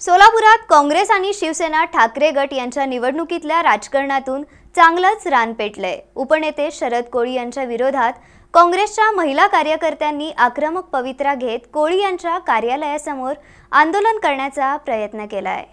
सोलापुरात काँग्रेस आणि शिवसेना ठाकरे गट यांच्या निवडणुकीतल्या राजकारणातून चांगलंच रान पेटलंय। उपनेते शरद कोळी यांच्या विरोधात काँग्रेसच्या महिला कार्यकर्त्यांनी आक्रमक पवित्रा घेत कोळी यांच्या कार्यालयासमोर आंदोलन करण्याचा प्रयत्न केलाय।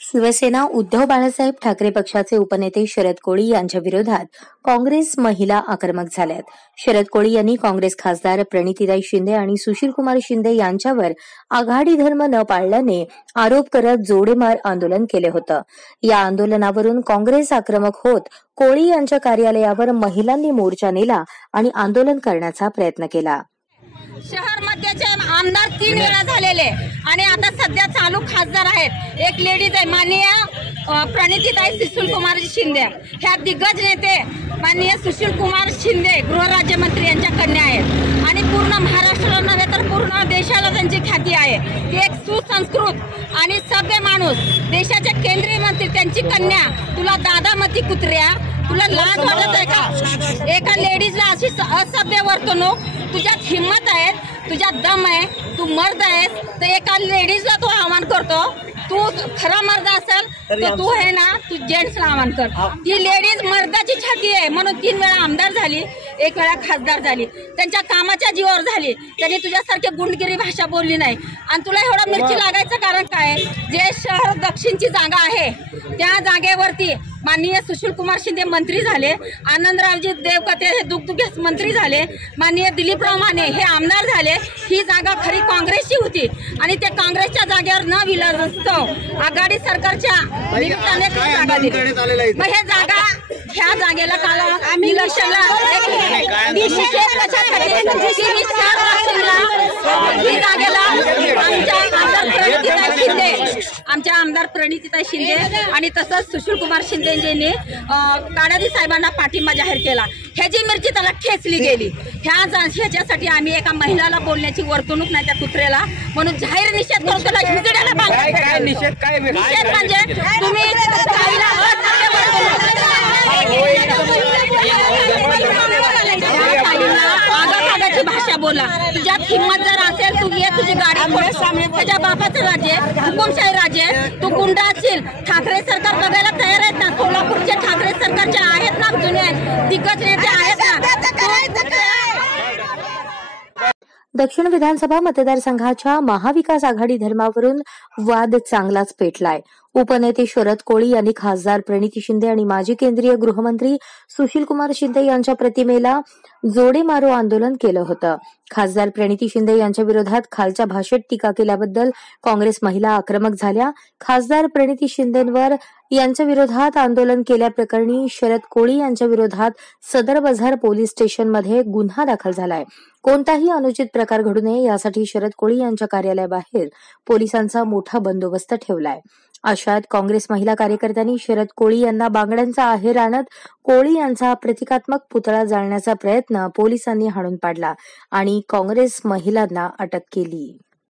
शिवसेना उद्धव बाळासाहेब ठाकरे पक्षाचे उपनेते शरद कोळी यांच्या विरोधात काँग्रेस महिला आक्रमक झाल्यात। शरद कोळी यांनी काँग्रेस खासदार प्रणितीताई शिंदे आणि सुशीलकुमार शिंदे यांच्यावर आघाडी धर्म न पाळल्याने आरोप करत जोडेमार आंदोलन केले होतं। या आंदोलनावरून काँग्रेस आक्रमक होत कोळी यांच्या कार्यालयावर महिलांनी मोर्चा नेला आणि आंदोलन करण्याचा प्रयत्न केला। शहर मध्यचे आमदार 3 वेळा झालेले आणि आता सध्या चालू खासदार आहेत। एक लेडीज आहे माननीय प्रणितीताई सुशीलकुमार शिंदे, ह्या दिग्गज नेते माननीय सुशीलकुमार शिंदे गृहराज्यमंत्री यांच्या कन्या आहेत आणि पूर्ण महाराष्ट्राला नव्हे तर पूर्ण देशाला त्यांची ख्याती आहे। ती एक सुसंस्कृत आणि सभ्य माणूस, देशाचे केंद्रीय मंत्री त्यांची कन्या। तुला दादामती कुत्र्या, तुला लाज वाटत आहे का? एका लेडीजला अशी असभ्य वर्तणूक, तुझ्यात हिम्मत आहे, तुझ्यात दम आहे, तू मर्द आहेस तर एका लेडीजला तू आव्हान करतो? तू खरा मर्द असेल तर तू आहे ना, तू जेंट्सला आव्हान कर। ती लेडीज मर्दाची छाती आहे म्हणून 3 वेळा आमदार झाली, 1 वेळा खासदार झाली, त्यांच्या कामाच्या जीवावर झाली। त्यांनी तुझ्यासारखी गुंडगिरी भाषा बोलली नाही। आणि तुला एवढा मिरची लागायचं कारण काय? जे शहर दक्षिणची जागा आहे त्या जागेवरती माननीय सुशीलकुमार शिंदे मंत्री झाले, आनंदरावजी देवकते हे दुग्धविकास मंत्री झाले, माननीय दिलीपराव माने हे आमदार झाले। ही जागा खरी काँग्रेसची होती आणि त्या काँग्रेसच्या जागेवर न विलासत्व आघाडी सरकारच्या निमित्ताने जागा दिली। मग हे जागा ह्या जागेला काल इलेक्शनला आमच्या आमदार प्रणितीताई शिंदे आणि तसंच सुशीलकुमार शिंदेजींनी काडादी साहेबांना पाठिंबा जाहीर केला। ह्याची मिरची त्याला ठेचली गेली। ह्याच्यासाठी आम्ही एका महिलाला बोलण्याची वर्तणूक नाही त्या कुत्रेला म्हणून जाहीर निषेध करतो। निषेध म्हणजे तुम्ही भाषा बोला। तुझ्यात हिम्मत जर असेल तू ये, तुझी गाडी त्याच्या बापाचं राज्य, हुकुमशाही राज्य, तू गुंड असशील। ठाकरे सरकार बघायला तयार आहेत ना? सोलापूरचे ठाकरे सरकारचे आहेत ना, जुने दिग्गज नेते आहेत ना? दक्षिण विधानसभा मतदारसंघाच्या महाविकास आघाडी धर्मावरून वाद चांगलाच पेटलाय। उपनेते शरद कोळी यांनी खासदार प्रणिती शिंदे आणि माजी केंद्रीय गृहमंत्री सुशीलकुमार शिंदे यांच्या प्रतिमेला जोडे मारो आंदोलन केलं होतं। खासदार प्रणिती शिंदे यांच्या विरोधात खालच्या भाषेत टीका केल्याबद्दल काँग्रेस महिला आक्रमक झाल्या। खासदार प्रणिती शिंदेंवर यांच्या विरोधात आंदोलन केल्याप्रकरणी शरद कोळी यांच्या विरोधात सदर बाजार पोलीस स्टेशनमध्ये गुन्हा दाखल झालाय। कोणताही अनुचित प्रकार घडू नये यासाठी शरद कोळी यांच्या कार्यालयाबाहेर पोलिसांचा मोठा बंदोबस्त ठेवलाय। अशात काँग्रेस महिला कार्यकर्त्यांनी शरद कोळी यांना बांगड्यांचा आहेर आणत कोळी यांचा प्रतिकात्मक पुतळा जाळण्याचा प्रयत्न पोलिसांनी हाणून पाडला आणि काँग्रेस महिलांना अटक केली।